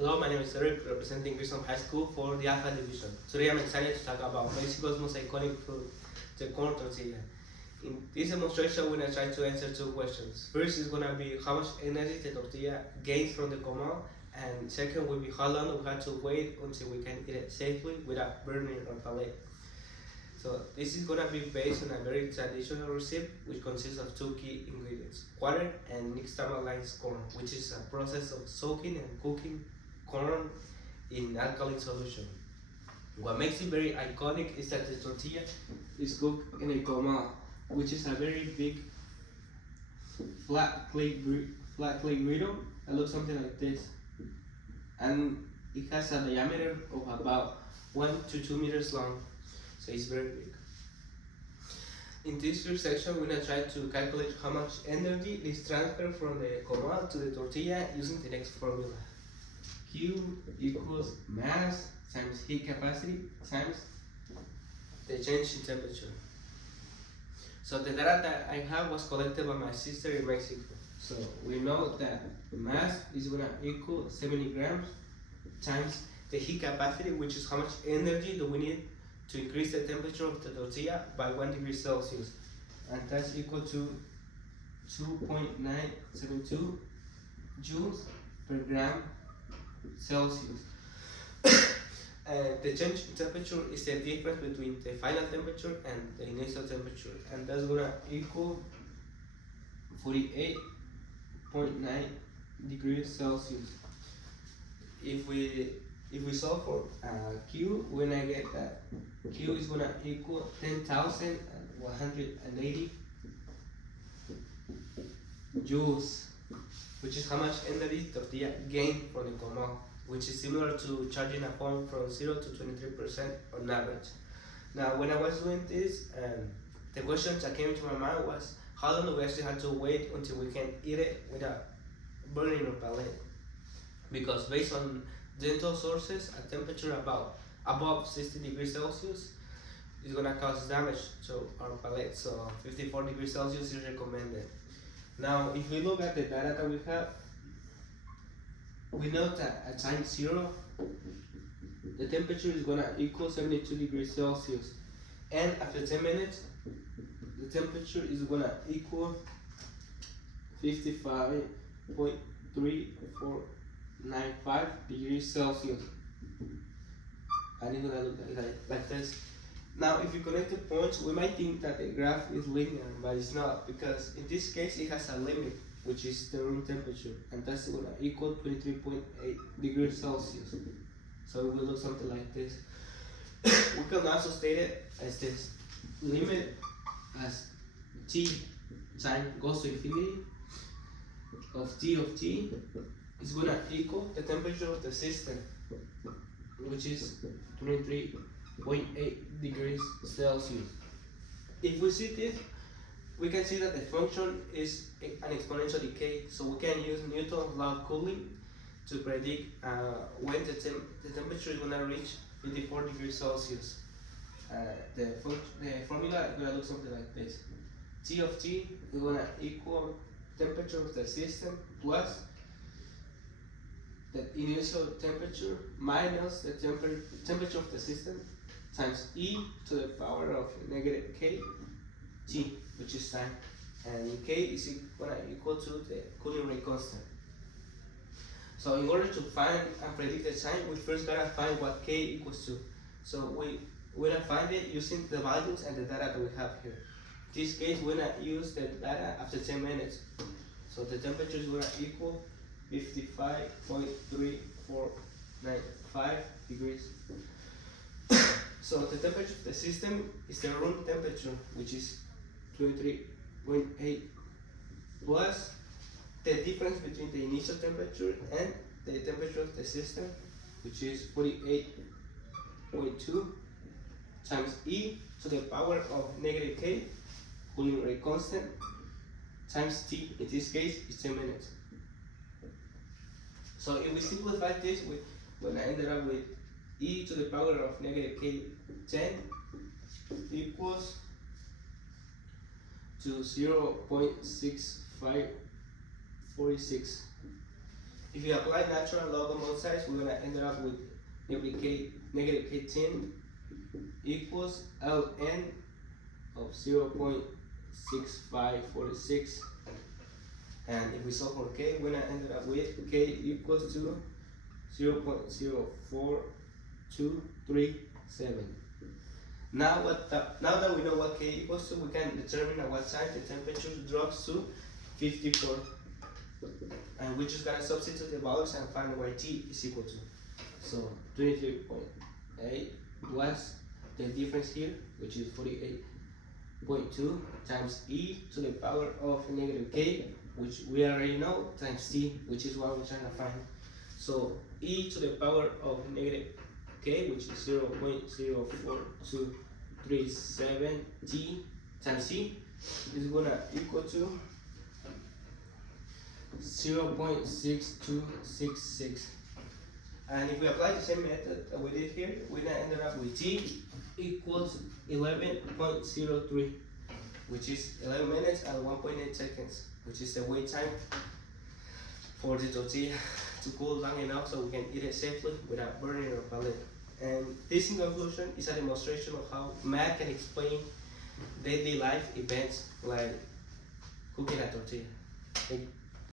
Hello, my name is Eric, representing Grissom High School for the Alpha Division. Today I'm excited to talk about Mexico's most iconic food, the corn tortilla. In this demonstration, we're going to try to answer two questions. First is going to be how much energy the tortilla gains from the comal, and second will be how long we have to wait until we can eat it safely without burning our palate. So this is going to be based on a very traditional recipe which consists of two key ingredients, water and nixtamalized corn, which is a process of soaking and cooking corn in alkaline solution. What makes it very iconic is that the tortilla is cooked in a comal, which is a very big flat clay griddle that looks something like this, and it has a diameter of about 1 to 2 meters long, so it's very big. In this first section, we're going to try to calculate how much energy is transferred from the comal to the tortilla using the next formula. Q equals mass times heat capacity times the change in temperature. So the data that I have was collected by my sister in Mexico. So we know that the mass is going to equal 70 grams times the heat capacity, which is how much energy do we need to increase the temperature of the tortilla by 1 degree Celsius. And that's equal to 2.972 joules per gram Celsius. The change in temperature is the difference between the final temperature and the initial temperature, and that's gonna equal 48.9 degrees Celsius. If we solve for Q, we're gonna get that Q is gonna equal 10,180 joules, which is how much energy tortilla gain from the comal, which is similar to charging a phone from 0 to 23% on average. Now, when I was doing this, the question that came to my mind was, how long do we actually have to wait until we can eat it without burning our palate? Because based on dental sources, a temperature above 60 degrees Celsius is going to cause damage to our palate, so 54 degrees Celsius is recommended. Now, if we look at the data that we have, we know that at time 0, the temperature is going to equal 72 degrees Celsius. And after 10 minutes, the temperature is going to equal 55.3495 degrees Celsius. And it's going to look like this. Now, if you connect the points, we might think that the graph is linear, but it's not, because in this case it has a limit, which is the room temperature, and that's going to equal 23.8 degrees Celsius. So it will look something like this. We can also state it as this: limit as t time goes to infinity of t is going to equal the temperature of the system, which is 23.8 degrees Celsius. If we see this, we can see that the function is an exponential decay, so we can use Newton's law of cooling to predict when the temperature is going to reach 54 degrees Celsius. The formula is going to look something like this: T of t is going to equal temperature of the system plus the initial temperature minus the temperature of the system times e to the power of negative k t, which is time, and k is equal to the cooling rate constant. So in order to find and predict the time, we first gotta find what k equals to. So we're gonna find it using the values and the data that we have here. In this case, we're gonna use the data after 10 minutes. So the temperature is gonna equal 55.3495 degrees. So the temperature of the system is the room temperature, which is 23.8 plus the difference between the initial temperature and the temperature of the system, which is 48.2 times e to the power of negative k, cooling rate constant, times t, in this case is 10 minutes. So if we simplify this, we're going to end up with e to the power of negative k 10 equals to 0.6546. if you apply natural log on both sides, we're gonna end up with negative k10 equals ln of 0.6546, and if we solve for k, we're gonna end up with k equals to 0.04237. Now that we know what k equals to, we can determine at what time the temperature drops to 54, and we just gotta substitute the values and find where t is equal to. So 23.8 was the difference here, which is 48.2 times e to the power of negative k, which we already know, times t, which is what we're trying to find. So e to the power of negative k, which is 0.04237 t times t, is gonna equal to 0.6266. And if we apply the same method that we did here, we're gonna end up with t equals 11.03, which is 11 minutes and 1.8 seconds, which is the wait time for the tortilla to cool down enough so we can eat it safely without burning our palate. And this, in conclusion, is a demonstration of how math can explain daily life events like cooking a tortilla. Thank you.